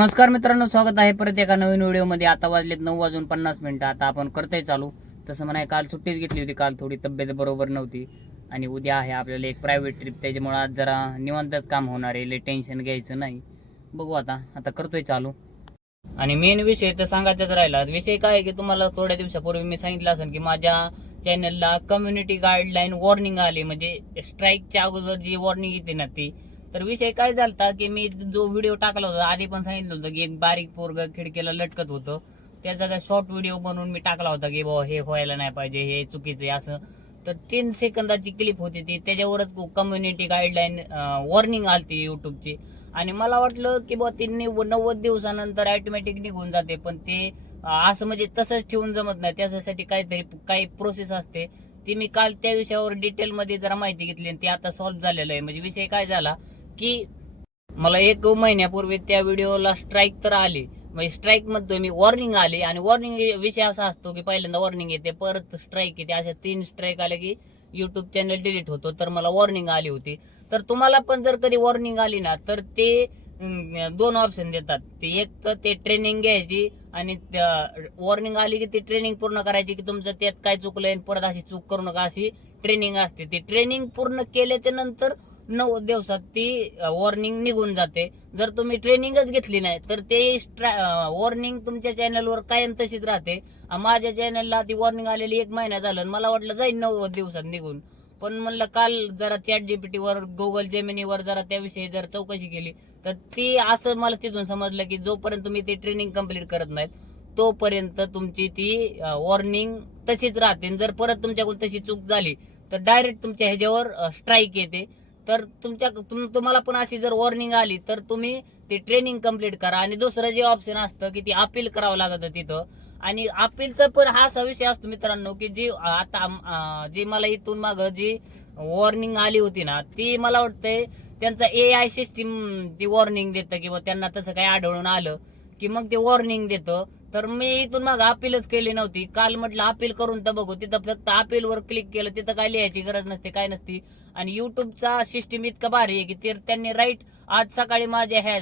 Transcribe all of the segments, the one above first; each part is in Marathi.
नमस्कार मित्रांनो स्वागत आहे परत एका नवीन व्हिडिओमध्ये. आता वाजलेत नऊ वाजून पन्नास मिनटं. आता आपण करतोय चालू. तसं म्हणाय काल सुट्टीच घेतली होती. काल थोडी तब्येत बरोबर नव्हती. आणि उद्या आहे आपल्याला एक प्रायव्हेट ट्रिप त्याच्यामुळं आज जरा निवांतच काम होणार आहे. टेन्शन घ्यायचं नाही. बघू आता. आता करतोय चालू. आणि मेन विषय तर सांगायचाच राहिला. विषय काय आहे की तुम्हाला थोड्या दिवसापूर्वी मी सांगितलं असेल की माझ्या चॅनलला कम्युनिटी गाईडलाईन वॉर्निंग आली. म्हणजे स्ट्राईकच्या अगोदर जी वॉर्निंग येते ना ती तर विषय काय झालता की मी जो व्हिडिओ टाकला होता आधी पण सांगितलं होतं की एक बारीक पोरग खिडकीला लटकत होतं. त्याचा काय शॉर्ट व्हिडिओ बनवून मी टाकला होता की बाबा हे व्हायला नाही पाहिजे हे चुकीचं आहे असं. तर तीन सेकंदाची क्लिप होती ती. त्याच्यावरच कम्युनिटी गाईडलाईन वॉर्निंग आलती युट्यूबची आणि मला वाटलं की बुवा ती नव्वद दिवसानंतर ऑटोमॅटिक निघून जाते पण ते असं म्हणजे तसंच ठेवून जमत नाही. त्याच्यासाठी काहीतरी काही प्रोसेस असते. ती मी काल त्या विषयावर डिटेलमध्ये जरा माहिती घेतली आणि ती आता सॉल्व्ह झालेलं आहे. म्हणजे विषय काय झाला की मला एक महिन्यापूर्वी त्या व्हिडिओला स्ट्राईक तर आली. म्हणजे स्ट्राईक म्हणतोय मी वॉर्निंग आली आणि वॉर्निंग विषय असा असतो की पहिल्यांदा वॉर्निंग येते परत स्ट्राईक येते. अशा तीन स्ट्राईक आले की युट्यूब चॅनल डिलीट होतो तर मला वॉर्निंग आली होती. तर तुम्हाला पण जर कधी वॉर्निंग आली ना तर ते दोन ऑप्शन देतात. ते एक तर ते ट्रेनिंग घ्यायची आणि वॉर्निंग आली की ती ट्रेनिंग पूर्ण करायची की तुमचं त्यात काय चुकलंय आणि परत अशी चूक करू नका अशी ट्रेनिंग असते. ती ट्रेनिंग पूर्ण केल्याच्यानंतर नऊ दिवसात ती वॉर्निंग निघून जाते. जर तुम्ही ट्रेनिंगच घेतली नाही तर ते वॉर्निंग तुमच्या चॅनलवर कायम तशीच राहते. माझ्या चॅनलला ती वॉर्निंग आलेली एक महिना झालं आणि मला वाटलं जाईल नव्वद दिवसात निघून. पण म्हणलं काल जरा चॅट जीपीटीवर गुगल जेमिनीवर जरा त्याविषयी जर चौकशी केली तर ती असं मला तिथून समजलं की जोपर्यंत तुम्ही ती ट्रेनिंग कंप्लीट करत नाहीत तोपर्यंत तुमची ती वॉर्निंग तशीच राहते. आणि जर परत तुमच्याकडून तशी चूक झाली तर डायरेक्ट तुमच्या ह्याच्यावर स्ट्राईक येते. तर तुमच्या तुम तुम्हाला पण अशी जर वॉर्निंग आली तर तुम्ही ती ट्रेनिंग कंप्लीट करा. आणि दुसरं जे ऑप्शन असतं की ती अपील करावं लागतं तिथं. आणि अपीलचा पण हा असा विषय असतो मित्रांनो की जी आता जी मला इथून माग जी वॉर्निंग आली होती ना ती मला वाटतंय त्यांचा ए आय सिस्टीम ती वॉर्निंग देतं किंवा त्यांना तसं काही आढळून आलं की मग ते वॉर्निंग देतं. तर मी इथून मग अपीलच केली नव्हती. काल म्हटलं अपील करून तर बघू. तिथं फक्त अपीलवर क्लिक केलं. तिथं काय लिहायची गरज नसते काय नसती. आणि युट्यूबचा सिस्टीम इतका भारी आहे की ते त्यांनी राईट आज सकाळी माझ्या ह्या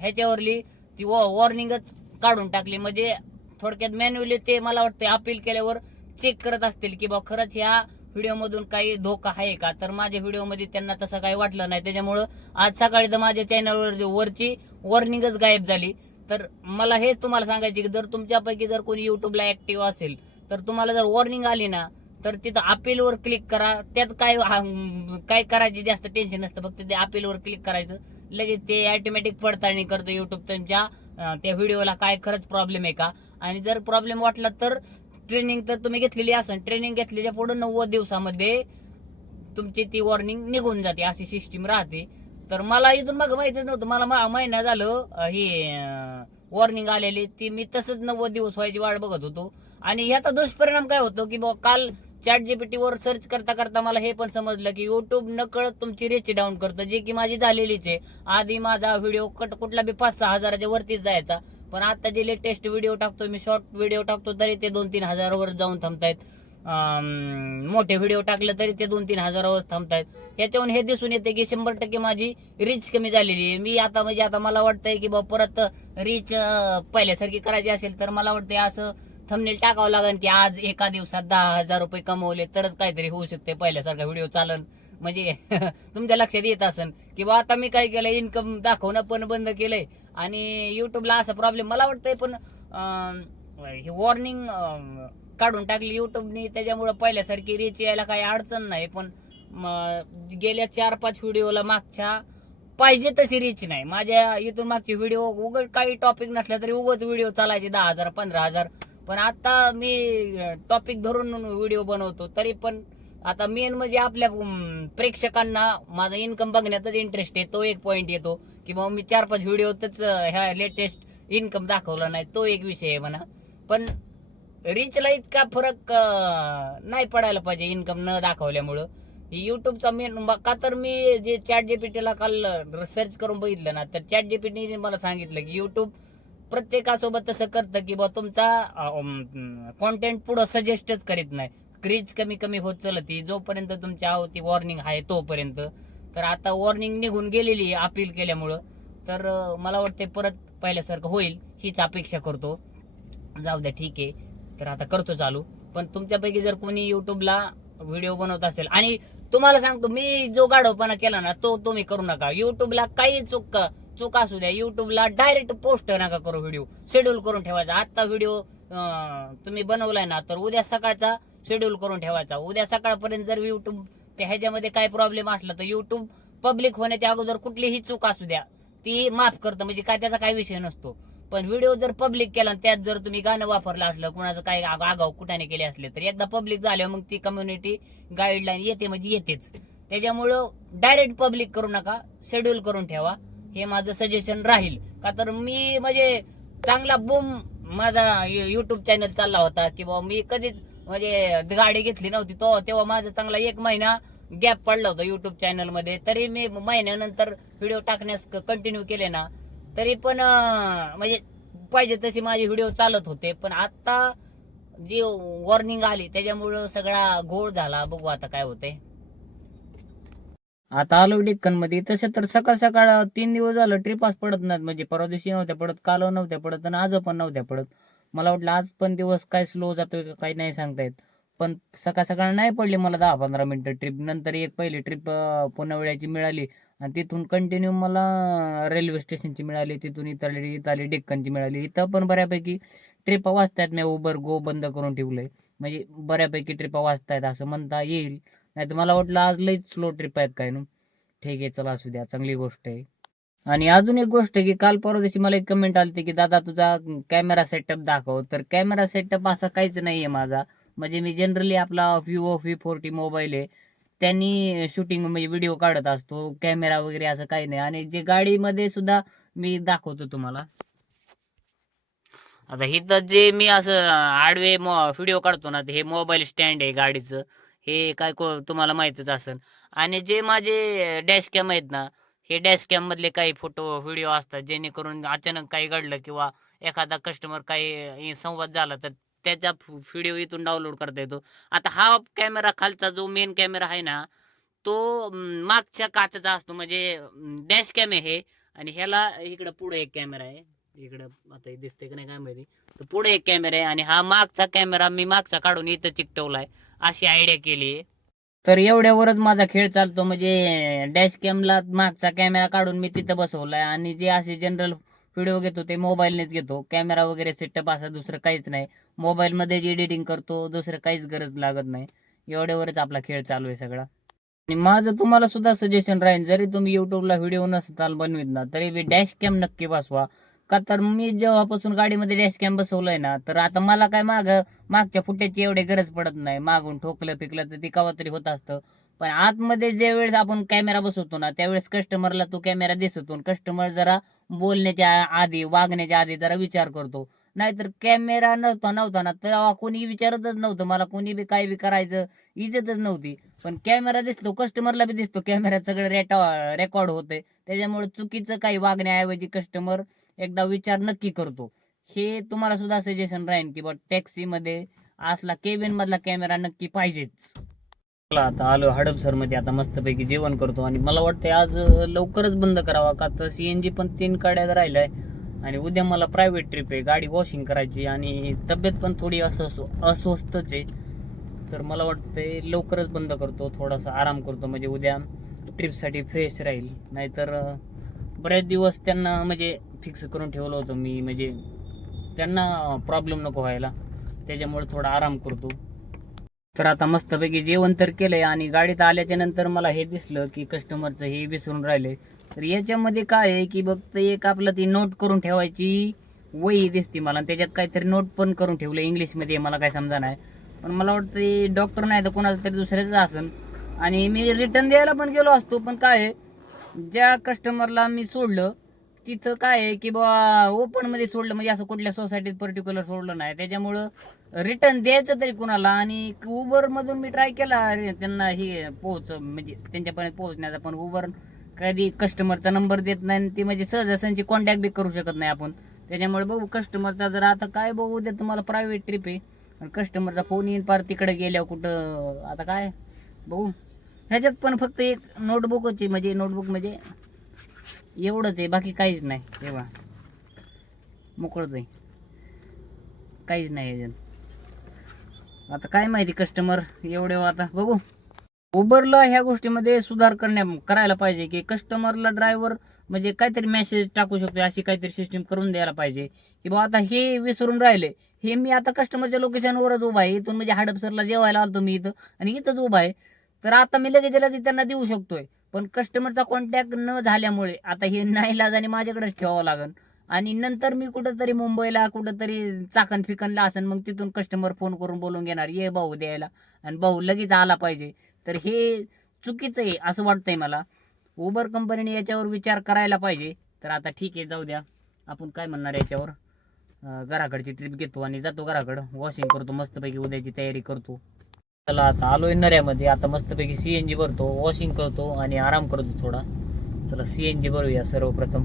ह्याच्यावरली ती वॉर्निंगच काढून टाकली. म्हणजे थोडक्यात मॅन्युअली ते मला वाटतं अपील केल्यावर चेक करत असतील की बा खरंच ह्या व्हिडिओमधून काही धोका आहे का? तर माझ्या व्हिडिओमध्ये त्यांना तसं काही वाटलं नाही. त्याच्यामुळं आज सकाळी तर माझ्या चॅनलवर वरची वॉर्निंगच गायब झाली. तर मला हेच तुम्हाला सांगायचे की जर तुमच्यापैकी जर कोणी युट्यूबला ऍक्टिव्ह असेल तर तुम्हाला जर वॉर्निंग आली ना तर तिथं अपीलवर क्लिक करा. त्यात काय काय करायची जास्त टेन्शन नसतं फक्त ते अपीलवर क्लिक करायचं. लगेच ते ऑटोमॅटिक पडताळणी करतं युट्यूब त्यांच्या त्या व्हिडिओला काय खरंच प्रॉब्लेम आहे का. आणि जर प्रॉब्लेम वाटला तर ट्रेनिंग तर तुम्ही घेतलेली असेल ट्रेनिंग घेतल्याच्या पुढे नव्वद दिवसामध्ये तुमची ती वॉर्निंग निघून जाते अशी सिस्टीम राहते. तर मला इथून मग माहितीच नव्हतं. मला महिना झालं हे वॉर्निंग आलेली ती मी तसंच नव्वद दिवस व्हायची वाट बघत होतो. आणि ह्याचा दुष्परिणाम काय होतो की बुवा काल चॅट जीपीटी वर सर्च करता करता मला हे पण समजलं की युट्यूब नकळत तुमची रेच डाऊन करतं जे की माझी झालेलीच आहे. आधी माझा व्हिडिओ कट कुठला बी पाच सहा हजाराच्या वरतीच जायचा पण आता जे लेटेस्ट व्हिडिओ टाकतो मी शॉर्ट व्हिडिओ टाकतो तरी ते दोन तीन हजारावर जाऊन थांबतायत. मोठे व्हिडिओ टाकले तरी ते दोन तीन हजारावर थांबतायत. याच्याहून हे दिसून येते की शंभर टक्के माझी रीच कमी झालेली आहे. मी आता म्हणजे आता मला वाटतंय की बा परत रीच पहिल्यासारखी करायची असेल तर मला वाटतंय असं थंबनेल टाकावं लागेल की आज एका दिवसात दहा हजार रुपये कमवले तरच काहीतरी होऊ शकते पहिल्यासारखा व्हिडिओ चालन. म्हणजे तुमच्या लक्षात येत असेल की बा आता मी काय केलं इन्कम दाखवणं पण बंद केलंय. आणि युट्यूबला असा प्रॉब्लेम मला वाटतंय पण हे वॉर्निंग काढून टाकली युट्यूबनी त्याच्यामुळं पहिल्यासारखी रीच यायला काही अडचण नाही. पण गेल्या चार पाच व्हिडिओला मागच्या पाहिजे तशी रीच नाही. माझ्या इथून मागचे व्हिडिओ उघड काही टॉपिक नसला तरी उगच व्हिडिओ चालायचे दहा हजार पंधरा हजार. पण आता मी टॉपिक धरून व्हिडिओ बनवतो. तरी पण आता मेन म्हणजे आपल्या प्रेक्षकांना माझा इन्कम बघण्यातच इंटरेस्ट आहे. तो एक पॉईंट येतो. की बाबा मी चार पाच व्हिडिओतच ह्या लेटेस्ट इन्कम दाखवला नाही. तो एक विषय आहे म्हणा. पण रिचला इतका फरक नाही पडायला पाहिजे इन्कम न दाखवल्यामुळं. युट्यूबचा मेन का तर मी जे चॅट जीपीटीला काल रिसर्च करून बघितलं ना तर चॅट जीपीटीने मला सांगितलं की युट्यूब प्रत्येकासोबत तसं करतं की बा तुमचा कॉन्टेंट पुढं सजेस्टच करीत नाही. क्रीज कमी कमी होत चलती जोपर्यंत तुमच्या आवती वॉर्निंग आहे तोपर्यंत. तर आता वॉर्निंग निघून गेलेली आहे अपील केल्यामुळं. तर मला वाटते परत पहिल्यासारखं होईल हीच अपेक्षा करतो. जाऊ द्या ठीक आहे. तर आता करतो चालू. पण तुमच्यापैकी जर कोणी युट्यूबला व्हिडिओ बनवत असेल आणि तुम्हाला सांगतो मी जो गाढवपणा केला ना तो तुम्ही करू नका. युट्यूबला काही चूक चूक असू द्या. युट्यूबला डायरेक्ट पोस्ट नका करू व्हिडिओ शेड्यूल करून ठेवायचा. आता व्हिडिओ तुम्ही बनवलाय ना तर उद्या सकाळचा शेड्यूल करून ठेवायचा. उद्या सकाळपर्यंत जर युट्यूब ह्याच्यामध्ये काय प्रॉब्लेम असला तर युट्यूब पब्लिक होण्याच्या अगोदर कुठलीही चूक असू द्या. ती माफ करतं. म्हणजे काय त्याचा काही विषय नसतो. पण व्हिडिओ जर पब्लिक केला आणि त्यात जर तुम्ही गाणं वापरलं असलं कुणाचं काही आगाऊ कुठाने केले असले तर एकदा पब्लिक झाल्यावर मग ती कम्युनिटी गाईडलाईन येते म्हणजे येतेच. त्याच्यामुळं डायरेक्ट पब्लिक करू नका शेड्यूल करून ठेवा. हे माझं सजेशन राहील. का तर मी म्हणजे चांगला बूम माझा युट्यूब चॅनल चालला होता की बाबा मी कधीच म्हणजे गाडी घेतली नव्हती तो तेव्हा माझा चांगला एक महिना गॅप पडला होता युट्यूब चॅनलमध्ये तरी मी महिन्यानंतर व्हिडिओ टाकण्यास कंटिन्यू केले ना तरी पण म्हणजे पाहिजे तसे माझे व्हिडिओ चालत होते पण आता जी वॉर्निंग आली त्याच्यामुळं सगळा घोळ झाला. बघू आता काय होते आता आलो डेक्कनमध्ये तसे तर सकाळ सकाळ तीन दिवस झालं ट्रिपास पडत नाहीत. म्हणजे परवा दिवशी नव्हत्या पडत काल नव्हत्या पडत आणि आज पण नव्हत्या पडत. मला वाटलं आज पण दिवस काय स्लो जातोय का काही नाही सांगता येत पण सकाळ सकाळ नाही पडली मला दहा पंधरा मिनिटं ट्रिप नंतर एक पहिली ट्रिप पुन्हा वेळाची मिळाली. आणि तिथून कंटिन्यू मला रेल्वे स्टेशनची मिळाली तिथून इथाली इथाली डेक्कनची मिळाली. इथं पण बऱ्यापैकी ट्रिपा वाचतायत मी उबर गो बंद करून ठेवलंय. म्हणजे बऱ्यापैकी ट्रिपा वाचतायत असं म्हणता येईल. नाही तर मला वाटलं आज लईच स्लो ट्रिप आहेत काय ना. ठीक आहे चला असू द्या चांगली गोष्ट आहे. आणि अजून एक गोष्ट आहे की काल परवा दिवशी मला एक कमेंट आली की दादा तुझा कॅमेरा सेटअप दाखव. तर कॅमेरा सेटअप असा काहीच नाहीये माझा. म्हणजे मी जनरली आपला विवो व्ही फोर्टी मोबाईल आहे. त्यांनी शूटिंग म्हणजे व्हिडिओ काढत असतो कॅमेरा वगैरे असं काही नाही. आणि जे गाडीमध्ये सुद्धा मी दाखवतो तुम्हाला. आता हिथं जे मी असं आडवे व्हिडिओ काढतो ना हे मोबाईल स्टँड आहे गाडीचं. हे काय तुम्हाला माहितच असेल. आणि जे माझे डॅश कॅम आहेत ना हे डॅश कॅम मधले काही फोटो व्हिडिओ असतात जेणेकरून अचानक काही घडलं किंवा एखादा कस्टमर काही संवाद झाला तर त्याचा व्हिडिओ इथून डाउनलोड करता येतो. आता हा कॅमेरा खालचा जो मेन कॅमेरा आहे ना तो मागच्या काचेचा असतो. म्हणजे डॅश कॅम आहे हे. आणि ह्याला इकडं पुढे एक कॅमेरा आहे. इकडं आता हे दिसतंय का नाही काय माहिती. तर पुढे एक कॅमेरा आहे. आणि हा मागचा कॅमेरा मी मागचा काढून इथं चिकटवलाय. अशी आयडिया केली आहे. तर एवढ्यावरच माझा खेळ चालतो. म्हणजे डॅश कॅमला मागचा कॅमेरा काढून मी तिथं बसवलाय. आणि जे असे जनरल व्हिडिओ घेतो ते मोबाईलनेच घेतो. कॅमेरा वगैरे सेटअप असा दुसरं काहीच नाही. मोबाईल मध्ये एडिटिंग करतो दुसरं काहीच गरज लागत नाही. एवढ्यावरच आपला खेळ चालू आहे सगळा. आणि माझं तुम्हाला सुद्धा सजेशन राहील जरी तुम्ही यूट्यूबला व्हिडिओ नसताल बनवित ना तरी बी डॅश कॅम नक्की बसवा. का तर मी जेव्हापासून गाडीमध्ये डॅश कॅम बसवलंय ना तर आता मला काय माग मागच्या फुट्याची एवढी गरज पडत नाही. मागून ठोकलं फिकलं तर ती कवा तरी होत असतं. पण आतमध्ये ज्या वेळेस आपण कॅमेरा बसवतो ना त्यावेळेस कस्टमरला तो कॅमेरा दिसतो कस्टमर जरा बोलण्याच्या आधी वागण्याच्या आधी जरा विचार करतो. नाहीतर कॅमेरा नव्हता नव्हता ना तेव्हा कोणी विचारतच नव्हतं. मला कोणी बी काय बी करायचं इज्जतच नव्हती. पण कॅमेरा दिसतो कस्टमरला बी दिसतो. कॅमेरा सगळं रेटा रेकॉर्ड होतंय. त्याच्यामुळे चुकीचं काही वागण्याऐवजी कस्टमर एकदा विचार नक्की करतो. हे तुम्हाला सुद्धा सजेशन राहील की बा टॅक्सी मध्ये असला केबिन मधला कॅमेरा नक्की पाहिजेच. चला आता आलो हडपसरमध्ये आता मस्तपैकी जेवण करतो. आणि मला वाटतंय आज लवकरच बंद करावा का तर सीएनजी पण तीन काड्यात राहिलाय. आणि उद्या मला प्रायव्हेट ट्रिप आहे गाडी वॉशिंग करायची आणि तब्येत पण थोडी अस्वस्थ अस्वस्थच आहे. तर मला वाटतंय लवकरच बंद करतो थोडासा आराम करतो. म्हणजे उद्या ट्रिपसाठी फ्रेश राहील. नाहीतर बरेच दिवस त्यांना म्हणजे फिक्स करून ठेवलं होतं मी. म्हणजे त्यांना प्रॉब्लेम नको व्हायला. त्याच्यामुळे थोडा आराम करतो. तर आता मस्तपैकी जेवण तर केलंय आणि गाडीत आल्याच्यानंतर मला हे दिसलं की कस्टमरचं हे विसरून राहिले. तर याच्यामध्ये काय आहे की फक्त एक आपलं ती नोट करून ठेवायची वही दिसते मला. आणि त्याच्यात काहीतरी नोट पण करून ठेवलं इंग्लिशमध्ये मला काय समजा नाही. पण मला वाटतं डॉक्टर नाही तर कोणाचं तरी दुसऱ्याचं असन. आणि मी रिटर्न द्यायला पण गेलो असतो पण काय आहे, ज्या कस्टमरला मी सोडलं तिथं काय आहे की बा ओपनमध्ये सोडलं म्हणजे असं कुठल्या सोसायटीत पर्टिक्युलर सोडलं नाही. त्याच्यामुळं रिटर्न द्यायचं तरी कुणाला आणि उबर मधून मी ट्राय केला अरे त्यांना हे पोहोच म्हणजे त्यांच्यापर्यंत पोहोचण्याचा पण उबर कधी कस्टमरचा नंबर देत नाही आणि ती म्हणजे सहजासहजी कॉन्टॅक्ट बी करू शकत नाही आपण. त्याच्यामुळे बघू कस्टमरचा जर आता काय बघू दे तुम्हाला प्रायव्हेट ट्रिप आहे. कस्टमरचा फोन येईन पार तिकडे गेल्यावर कुठं आता काय? बघू. ह्याच्यात पण फक्त एक नोटबुकच आहे म्हणजे नोटबुक म्हणजे एवढंच आहे बाकी काहीच नाही. तेव्हा मोकळंच आहे. काहीच नाही याच्यात आता काय माहिती कस्टमर एवढे आता. बघू. उबरला ह्या गोष्टीमध्ये सुधार करण्या करायला पाहिजे की कस्टमरला ड्रायव्हर म्हणजे काहीतरी मेसेज टाकू शकतो अशी काहीतरी सिस्टीम करून द्यायला पाहिजे. की बाबा आता हे विसरून राहिले. हे मी आता कस्टमरच्या लोकेशनवरच उभा आहे. इथून म्हणजे हडपसरला जेवायला आलतो मी इथं आणि इथंच उभा आहे. तर आता मी लगेच लगेच त्यांना देऊ शकतोय. पण कस्टमरचा कॉन्टॅक्ट न झाल्यामुळे आता हे नाईलाजाने माझ्याकडेच ठेवावं लागेल आणि नंतर मी कुठंतरी मुंबईला कुठंतरी चाकण फिकनला असेल मग तिथून कस्टमर फोन करून बोलून घेणार ये भाऊ द्यायला. आणि भाऊ लगेच आला पाहिजे. तर हे चुकीचं आहे असं वाटतंय मला. उबर कंपनीने याच्यावर विचार करायला पाहिजे. तर आता ठीक आहे जाऊ द्या. आपण काय म्हणणार याच्यावर? घराकडची ट्रिप घेतो आणि जातो घराकडं. वॉशिंग करतो मस्तपैकी उद्याची तयारी करतो. चला आता आलोय नऱ्यामध्ये. आता मस्तपैकी सी एन जी भरतो वॉशिंग करतो आणि आराम करतो थोडा. चला सी एन जी भरूया सर्वप्रथम.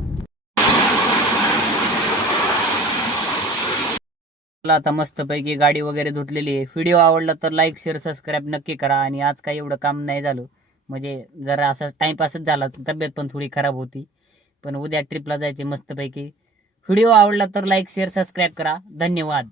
चला आता मस्तपैकी गाडी वगैरे धुतलेली आहे. व्हिडिओ आवडला तर लाईक शेअर सबस्क्राईब नक्की करा आणि आज काही एवढं काम नाही झालं. म्हणजे जरा असा टाइमपासच झाला तब्येत पण थोडी खराब होती. पण उद्या ट्रिपला जायचे मस्तपैकी. व्हिडिओ आवडला तर लाईक शेअर सबस्क्राईब करा. धन्यवाद.